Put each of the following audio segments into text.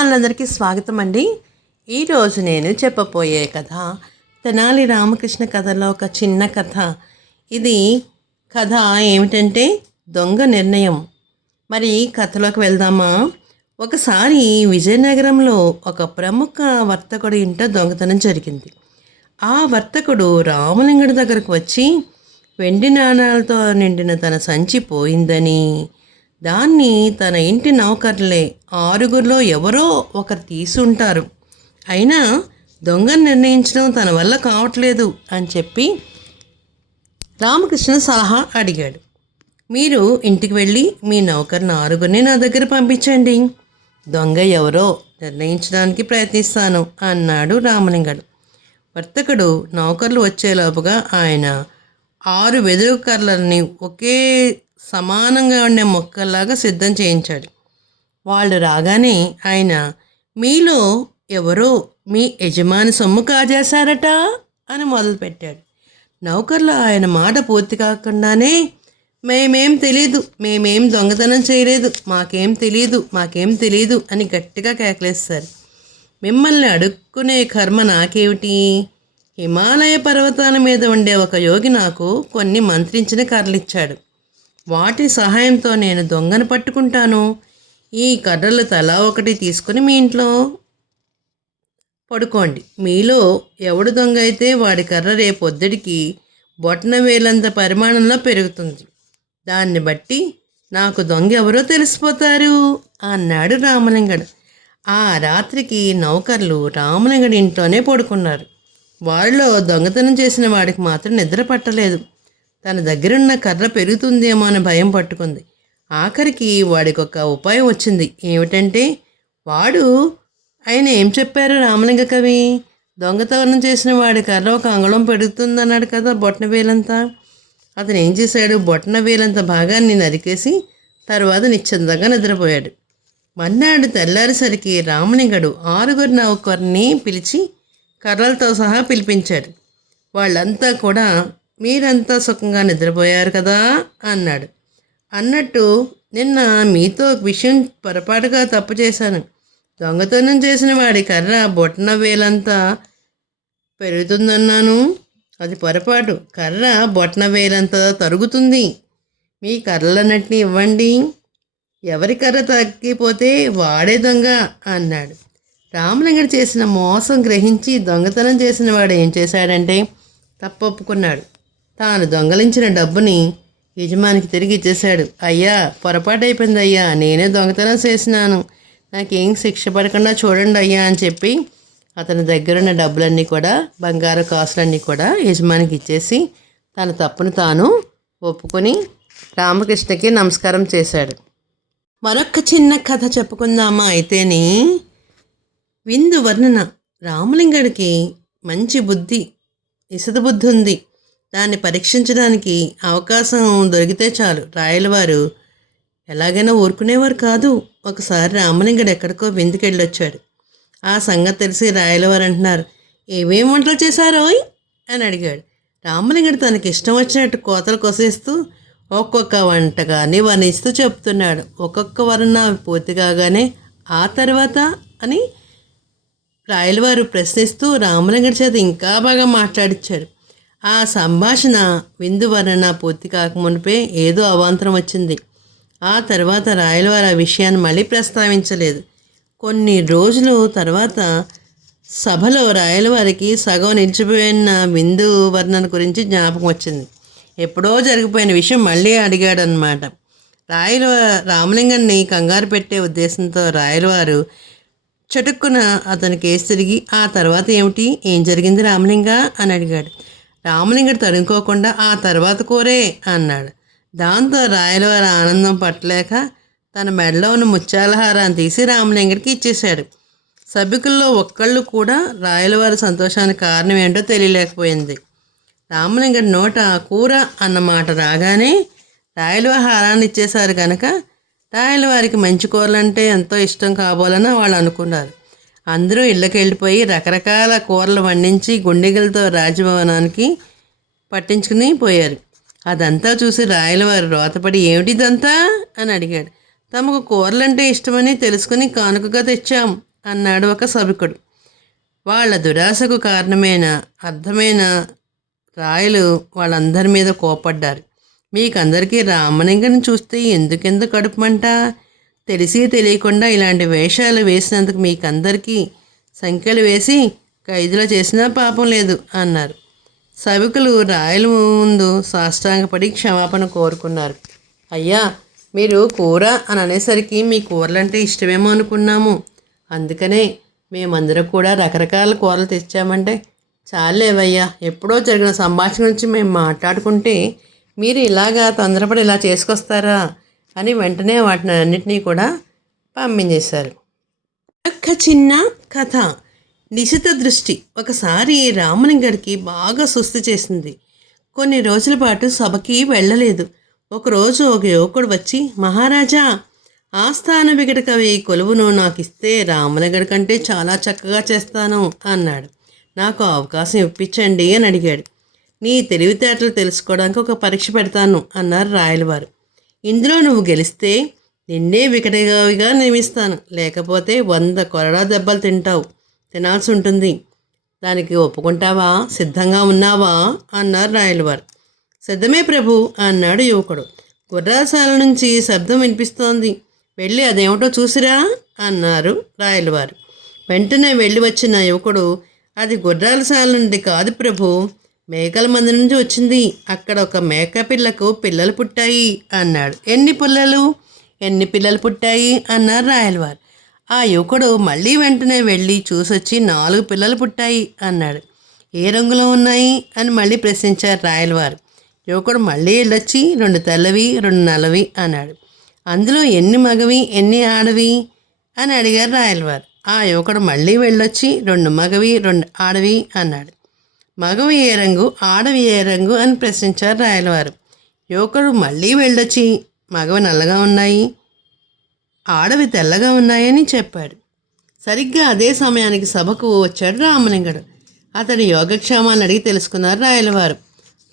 అభిమానులందరికీ స్వాగతం అండి ఈరోజు నేను చెప్పబోయే కథ తెనాలి రామకృష్ణ కథలో ఒక చిన్న కథ. ఇది కథ ఏమిటంటే దొంగ నిర్ణయం. మరి కథలోకి వెళ్దామా? ఒకసారి విజయనగరంలో ఒక ప్రముఖ వర్తకుడి ఇంట దొంగతనం జరిగింది. ఆ వర్తకుడు రామలింగుడి దగ్గరకు వచ్చి వెండి నాణాలతో నిండిన తన సంచి పోయిందని దాన్ని తన ఇంటి నౌకర్లే ఆరుగురిలో ఎవరో ఒకరు తీసుంటారు. అయినా దొంగను నిర్ణయించడం తన వల్ల కావట్లేదు అని చెప్పి రామకృష్ణ సలహా అడిగాడు. మీరు ఇంటికి వెళ్ళి మీ నౌకర్ని ఆరుగురిని నా దగ్గర పంపించండి. దొంగ ఎవరో నిర్ణయించడానికి ప్రయత్నిస్తాను అన్నాడు రామలింగడు. వర్తకుడు నౌకర్లు వచ్చేలోపుగా ఆయన ఆరు వెదురు కర్రలని ఒకే సమానంగా ఉండే మొక్కల్లాగా సిద్ధం చేయించాడు. వాళ్ళు రాగానే ఆయన మీలో ఎవరో మీ యజమాని సొమ్ము కాజేశారట? అని మొదలుపెట్టాడు. నౌకర్లు ఆయన మాట పూర్తి కాకుండానే మేమేం తెలీదు మేమేం దొంగతనం చేయలేదు మాకేం తెలీదు మాకేం తెలీదు అని గట్టిగా కేకలేస్తారు. మిమ్మల్ని అడుక్కునే కర్మ నాకేమిటి? హిమాలయ పర్వతాల మీద ఉండే ఒక యోగి నాకు కొన్ని మంత్రించిన కర్రలిచ్చాడు. వాటి సహాయంతో నేను దొంగను పట్టుకుంటాను. ఈ కర్రలు తలా ఒకటి తీసుకుని మీ ఇంట్లో పడుకోండి. మీలో ఎవడు దొంగ అయితే వాడి కర్ర రేపొద్దుడికి బొట్టన వేలంత పరిమాణంలో పెరుగుతుంది. దాన్ని బట్టి నాకు దొంగ ఎవరో తెలిసిపోతారు అన్నాడు రామలింగడు. ఆ రాత్రికి నౌకర్లు రామలింగడి ఇంట్లోనే పడుకున్నారు. వాళ్ళలో దొంగతనం చేసిన వాడికి మాత్రం నిద్ర పట్టలేదు. తన దగ్గరున్న కర్ర పెరుగుతుందేమో అని భయం పట్టుకుంది. ఆఖరికి వాడికి ఒక ఉపాయం వచ్చింది. ఏమిటంటే వాడు ఆయన ఏం చెప్పారు రామలింగ కవి? దొంగతనం చేసిన వాడి కర్ర ఒక అంగుళం పెరుగుతుందన్నాడు కదా బొట్టన వేలంతా. అతను ఏం చేశాడు? బొట్టన వేలంత భాగాన్ని నరికేసి తర్వాత నిశ్చందంగా నిద్రపోయాడు. మర్నాడు తెల్లారేసరికి రామలింగడు ఆరుగురు నౌకర్ని పిలిచి కర్రలతో సహా పిలిపించాడు. వాళ్ళంతా కూడా మీరంతా సుఖంగా నిద్రపోయారు కదా అన్నాడు. అన్నట్టు నిన్న మీతో ఒక విషయం పొరపాటుగా తప్పు చేశాను. దొంగతనం చేసిన వాడి కర్ర బొట్టన వేలంతా పెరుగుతుందన్నాను. అది పొరపాటు. కర్ర బొట్టన వేలంతా తరుగుతుంది. మీ కర్రలన్నిటినీ ఇవ్వండి. ఎవరి కర్ర తగ్గిపోతే వాడే దొంగ అన్నాడు. రామలింగడు చేసిన మోసం గ్రహించి దొంగతనం చేసిన వాడు ఏం చేశాడంటే తప్పొప్పుకున్నాడు. తాను దొంగలించిన డబ్బుని యజమానికి తిరిగి ఇచ్చేశాడు. అయ్యా పొరపాటు అయిపోయింది అయ్యా నేనే దొంగతనం చేసినాను. నాకేం శిక్ష పడకుండా చూడండి అయ్యా అని చెప్పి అతని దగ్గరున్న డబ్బులన్నీ కూడా బంగారు కాసులన్నీ కూడా యజమానికి ఇచ్చేసి తన తప్పును తాను ఒప్పుకొని రామకృష్ణకి నమస్కారం చేశాడు. మరొక చిన్న కథ చెప్పుకుందామా? అయితేని విందు వర్ణన. రామలింగడికి మంచి బుద్ధి ఇసద బుద్ధి ఉంది. దాన్ని పరీక్షించడానికి అవకాశం దొరికితే చాలు. రాయలవారు ఎలాగైనా ఊరుకునేవారు కాదు. ఒకసారి రామలింగడు ఎక్కడికో విందుకెళ్ళొచ్చాడు. ఆ సంగతి తెలిసి రాయలవారు అంటున్నారు ఏమేం వంటలు చేశారోయ్ అని అడిగాడు. రామలింగడు తనకి ఇష్టం వచ్చినట్టు కోతలు కొసేస్తూ ఒక్కొక్క వంటకాన్ని వర్ణిస్తూ చెప్తున్నాడు. ఒక్కొక్క వర్ణ పూర్తి కాగానే ఆ తర్వాత అని రాయలవారు ప్రశ్నిస్తూ రామలింగడి చేత ఇంకా బాగా మాట్లాడిచ్చాడు ఆ సంభాషణ విందువరణ పూర్తి కాకమునిపే ఏదో అవాంతరం వచ్చింది. ఆ తర్వాత రాయలవారు ఆ విషయాన్ని మళ్ళీ ప్రస్తావించలేదు. కొన్ని రోజులు తర్వాత సభలో రాయలవారికి సగం నిలిచిపోయిన విందు వర్ణన గురించి జ్ఞాపకం వచ్చింది. ఎప్పుడో జరిగిపోయిన విషయం మళ్ళీ అడిగాడనమాట రాయల రామలింగాన్ని కంగారు పెట్టే ఉద్దేశంతో రాయలవారు చటుక్కున అతని కేసు తిరిగి ఆ తర్వాత ఏమిటి? ఏం జరిగింది రామలింగ? అని అడిగాడు. రామలింగడు తడుముకోకుండా ఆ తర్వాత కోరే అన్నాడు. దాంతో రాయలవారి ఆనందం పట్టలేక తన మెడలో ఉన్న ముత్యాలహారాన్ని తీసి రామలింగడికి ఇచ్చేశాడు. సభికుల్లో ఒక్కళ్ళు కూడా రాయలవారి సంతోషానికి కారణం ఏంటో తెలియలేకపోయింది. రామలింగడి నోట కూర అన్న మాట రాగానే రాయలవారి హారాన్ని ఇచ్చేశారు కనుక రాయలవారికి మంచి కూరలంటే ఎంతో ఇష్టం కాబోలని వాళ్ళు అనుకున్నారు. అందరూ ఇళ్ళకి వెళ్ళిపోయి రకరకాల కూరలు వండించి గుండెగలతో రాజభవనానికి పట్టించుకుని పోయారు. అదంతా చూసి రాయలవారు రోతపడి ఏమిటిదంతా అని అడిగాడు. తమకు కూరలంటే ఇష్టమని తెలుసుకుని కానుకగా తెచ్చాం అన్నాడు ఒక సభికుడు. వాళ్ళ దురాశకు కారణమైన? అర్థమైన? రాయలు వాళ్ళందరి మీద కోపడ్డారు మీకందరికీ రామలింగని చూస్తే ఎందుకెందుకు కడుపుమంట? తెలిసి తెలియకుండా ఇలాంటి వేషాలు వేసినందుకు మీకందరికీ సంఖ్యలు వేసి ఖైదులో చేసినా పాపం లేదు అన్నారు. సభికులు రాయల ముందు సాష్టాంగపడి క్షమాపణ కోరుకున్నారు. అయ్యా మీరు కూర అని అనేసరికి మీ కూరలంటే ఇష్టమేమో అనుకున్నాము. అందుకనే మేమందరం కూడా రకరకాల కూరలు తెచ్చామంటే చాలేవయ్యా ఎప్పుడో జరిగిన సంభాషణ గురించి మేము మాట్లాడుకుంటే మీరు ఇలాగా తొందరపడి ఇలా చేసుకొస్తారా? అని వెంటనే వాటిని అన్నిటినీ కూడా పంపించేశారు. ఒక్క చిన్న కథ. నిశిత దృష్టి. ఒకసారి రామలింగడికి బాగా సుస్థి చేసింది. కొన్ని రోజుల పాటు సభకి వెళ్ళలేదు. ఒకరోజు ఒక యువకుడు వచ్చి మహారాజా ఆస్థాన వికట కవి కొలువును నాకు ఇస్తే రామలింగడి కంటే చాలా చక్కగా చేస్తాను అన్నాడు. నాకు అవకాశం ఇప్పించండి అని అడిగాడు. నీ తెలివితేటలు తెలుసుకోవడానికి ఒక పరీక్ష పెడతాను అన్నారు రాయలవారు. ఇందులో నువ్వు గెలిస్తే నిన్నే వికటగావిగా నియమిస్తాను. లేకపోతే వంద కొరడా దెబ్బలు తింటావు. తినాల్సి ఉంటుంది. దానికి ఒప్పుకుంటావా? సిద్ధంగా ఉన్నావా? అన్నారు రాయలవారు. సిద్ధమే ప్రభు అన్నాడు యువకుడు. గుర్రాశాల నుంచి శబ్దం వినిపిస్తోంది. వెళ్ళి అదేమిటో చూసిరా? అన్నారు రాయలవారు. వెంటనే వెళ్ళి వచ్చిన యువకుడు అది గుర్రాలశాల నుండి కాదు ప్రభు. మేకల మంది నుంచి వచ్చింది. అక్కడ ఒక మేక పిల్లకు పిల్లలు పుట్టాయి అన్నాడు. ఎన్ని పిల్లలు? ఎన్ని పిల్లలు పుట్టాయి? అన్నారు రాయలవారు. ఆ యువకుడు మళ్ళీ వెంటనే వెళ్ళి చూసొచ్చి నాలుగు పిల్లలు పుట్టాయి అన్నాడు. ఏ రంగులో ఉన్నాయి? అని మళ్ళీ ప్రశ్నించారు రాయలవారు. యువకుడు మళ్ళీ వెళ్ళొచ్చి రెండు తెల్లవి రెండు నల్లవి అన్నాడు. అందులో ఎన్ని మగవి ఎన్ని ఆడవి? అని అడిగారు రాయలవారు. ఆ యువకుడు మళ్ళీ వెళ్ళొచ్చి రెండు మగవి రెండు ఆడవి అన్నాడు. మగవి ఏ రంగు ఆడవి ఏ రంగు అని ప్రశ్నించారు రాయలవారు. యువకుడు మళ్ళీ వెళ్ళొచ్చి మగవి నల్లగా ఉన్నాయి ఆడవి తెల్లగా ఉన్నాయని చెప్పాడు. సరిగ్గా అదే సమయానికి సభకు వచ్చాడు రామలింగడు. అతని యోగక్షేమాలను అడిగి తెలుసుకున్నారు రాయలవారు.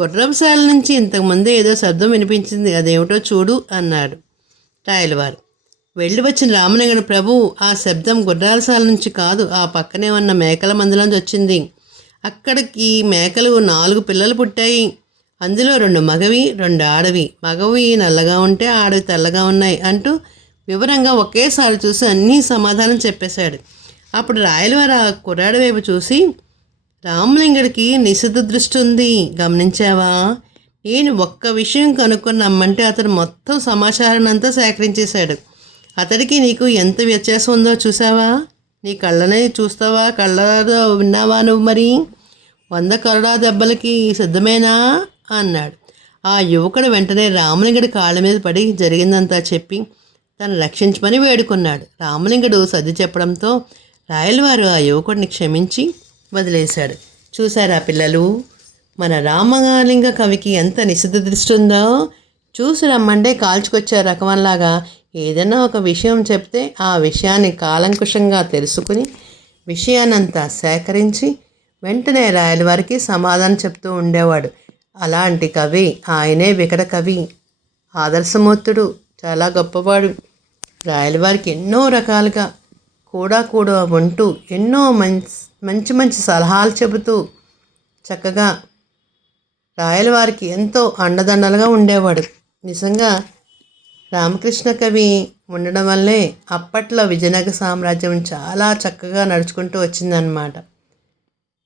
గుర్రపుశాల నుంచి ఇంతకుముందే ఏదో శబ్దం వినిపించింది అదేమిటో చూడు అన్నాడు రాయలవారు. వెళ్ళి వచ్చిన రామలింగడు ప్రభు ఆ శబ్దం గుర్రాలశాల నుంచి కాదు ఆ పక్కనే ఉన్న మేకల మందులోంచి వచ్చింది. అక్కడికి మేకలు నాలుగు పిల్లలు పుట్టాయి. అందులో రెండు మగవి రెండు ఆడవి. మగవి నల్లగా ఉంటే ఆడవి తెల్లగా ఉన్నాయి అంటూ వివరంగా ఒకేసారి చూసి అన్నీ సమాధానం చెప్పేశాడు. అప్పుడు రాయలవారు ఆ కుర్రాడి వైపు చూసి రామలింగడికి నిషిద్ధ దృష్టి ఉంది. గమనించావా? నేను ఒక్క విషయం కనుక్కొని అతను మొత్తం సమాచారాన్ని అంతా సేకరించేశాడు. అతడికి నీకు ఎంత వ్యత్యాసం ఉందో చూసావా నీ కళ్ళనే చూస్తావా? కళ్ళ విన్నావా నువ్వు మరి? వంద కరుడా దెబ్బలకి సిద్ధమేనా? అన్నాడు. ఆ యువకుడు వెంటనే రామలింగుడి కాళ్ళ మీద పడి జరిగిందంతా చెప్పి తను రక్షించమని వేడుకున్నాడు. రామలింగుడు సర్ది చెప్పడంతో రాయలవారు ఆ యువకుడిని క్షమించి వదిలేశాడు. చూశారా పిల్లలు? మన రామలింగ కవికి ఎంత నిశ్చిత దృష్టి ఉందో. చూసి రమ్మంటే కాల్చుకొచ్చే రకమంలాగా ఏదైనా ఒక విషయం చెప్తే ఆ విషయాన్ని కాలంకుషంగా తెలుసుకుని విషయాన్నంతా సేకరించి వెంటనే రాయలవారికి సమాధానం చెప్తూ ఉండేవాడు. అలాంటి కవి ఆయనే వికట కవి. ఆదర్శమూర్తుడు చాలా గొప్పవాడు. రాయలవారికి ఎన్నో రకాలుగా కూడా కూడా ఉంటూ ఎన్నో మంచి మంచి మంచి సలహాలు చెబుతూ చక్కగా రాయలవారికి ఎంతో అండదండలుగా ఉండేవాడు. నిజంగా రామకృష్ణ కవి ఉండడం వల్లే అప్పట్లో విజయనగర సామ్రాజ్యం చాలా చక్కగా నడుచుకుంటూ వచ్చిందనమాట